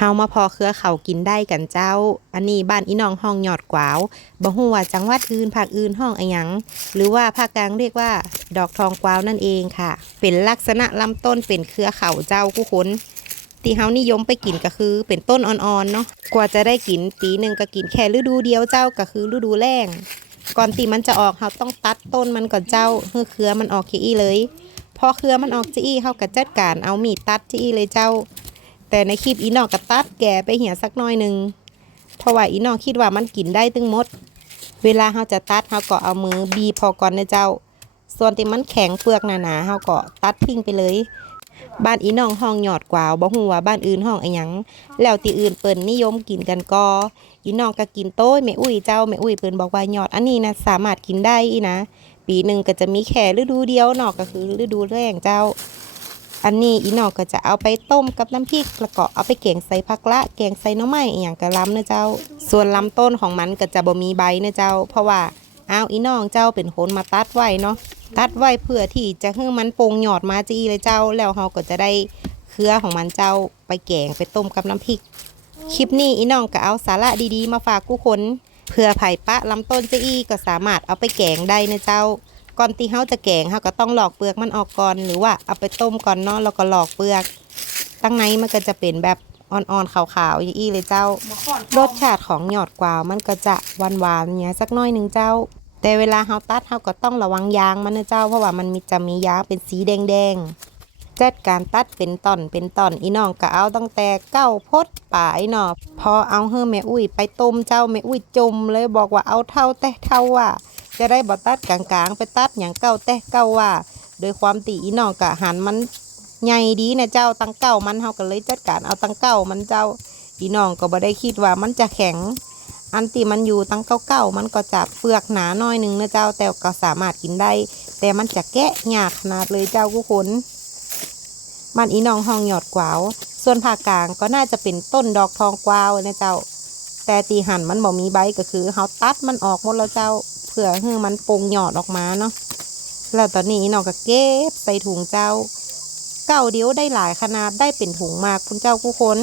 เฮามาพอเครือเขากินได้กันเจ้า อันนี้บ้านอีน้องห้องหยอดกวาวบ่ฮู้ว่าจังหวัดอื่นภาคอื่นห้องอะหยัง หรือว่าภาคกลางเรียกว่า ดอกทองกวาวนั่นเองค่ะ เป็นลักษณะลำต้นเป็นเครือเขาเจ้ากุคนที่เฮานิยมไปกินก็คือเป็นต้นอ่อนๆเนาะ กว่าจะได้กินปีหนึ่งก็กินแค่ฤดูเดียวเจ้าก็คือฤดูแล้ง ก่อนที่มันจะออกเราต้องตัดต้นมันก่อนเจ้าเพื่อเครือมันออกขี้อี้เลย พอเครือมันออกจี้อี้เขาก็จัดการเอามีดตัดจี้อี้เลยเจ้า แต่ในคลิปอีนอกก็ตัดแก่ไปเหี่ยสักน้อยหนึ่งเพราะว่าอีนอกคิดว่ามันกินได้ตึงมด เวลาเขาจะตัดเขาก็เอามือบีพอก่อนนะเจ้า ส่วนที่มันแข็งเปลือกหนาๆเขาก็ตัดทิ้งไปเลย บ้านอีน้องห้องหยอดกวาวบ่ฮู้ว่าบ้านอื่นห้องอะหยังแล้วที่อื่นเปิ้นนิยมกินกันก็อีน้องก็กินโต้ยแม่อุ้ยเจ้าแม่อุ้ยเปิ้นบอกว่าหยอดอันนี้นะสามารถกินได้อีนะปีหนึ่งก็จะมีแค่ฤดูเดียวนอกก็คือฤดูแล้งเจ้า อันนี้อีนอกก็จะเอาไปต้มกับน้ำพริกแล้วก็เอาไปแกงใส่ผักละแกงใส่น้ำไม้อย่างกระลำนะเจ้า ส่วนลำต้นของมันก็จะบ่มีใบนะเจ้า เพราะว่าเอาอีน้องเจ้าเป็นคนมาตัดไว้เนาะตัดไว้เพื่อที่จะให้มันโปร่งหยอดมาจีเลยเจ้า แล้วเราก็จะได้เครือของมันเจ้าไปแกงไปต้มกับน้ำพริก คลิปนี้อีน้องก็เอาสาระดีๆ มาฝากกู้คนเพื่อไผ่ปะลำต้นจะอีก็สามารถเอาไปแกงได้นะเจ้า ก่อนที่เฮาจะแกงเฮาก็ต้องหลอกเปลือกมันออกก่อนหรือว่าเอาไปต้มก่อนเนาะแล้วก็หลอกเปลือกตั้งในมันก็จะเป็นแบบอ่อนๆขาวๆอย่างอี้เลยเจ้า รสชาติของหยอดกวาวมันก็จะหวานๆเนี่ยสักน้อยหนึ่งเจ้า แต่เวลาเฮาตัดเฮาก็ต้องระวังยางมันนะเจ้า เพราะว่ามันมีจะมียางเป็นสีแดงๆจัดการตัดเป็นตอนเป็นตอนอีน้องก็เอาตั้งแต่เก้าพดป่ายเนาะพอเอาเฮอแม่อุ้ย ไปต้มเจ้าแม่อุ้ยจมเลยบอกว่าเอาเท่าแต่เท่าว่า จะได้บ่ตัดกลางๆ ไปตัดอย่างเก้าแต่เก้าว่า โดยความตีอีน้องกะหันมันใหญ่ดีนะเจ้าตั้งเก้ามันเฮาก็เลยจัดการเอาตั้งเก้ามันเจ้าอีน้องก็บ่ได้คิดว่ามันจะแข็ง อันที่มันอยู่ตั้งเก้าเก้ามันก็จะเปลือกหนาหน้อยหนึงนะเจ้าแต่ก็สามารถกินได้ แต่มันจะแกะยากขนาดเลยเจ้ากุคนมันอีน้องห้องหยอดกวาวส่วนภาคกลางก็น่าจะเป็นต้นดอกทองกวาวนะเจ้า แต่ตีหั่นมันบ่มีใบก็คือเฮาตัดมันออกหมดแล้วเจ้า พื่อให้มันโปร่งหยอดออกมาเนาะแล้วตอนนี้น้องก็เก็บใส่ถุงเจ้า เก้าเดียวได้หลายขนาดได้เป็นถุงมากคุณเจ้าผู้คน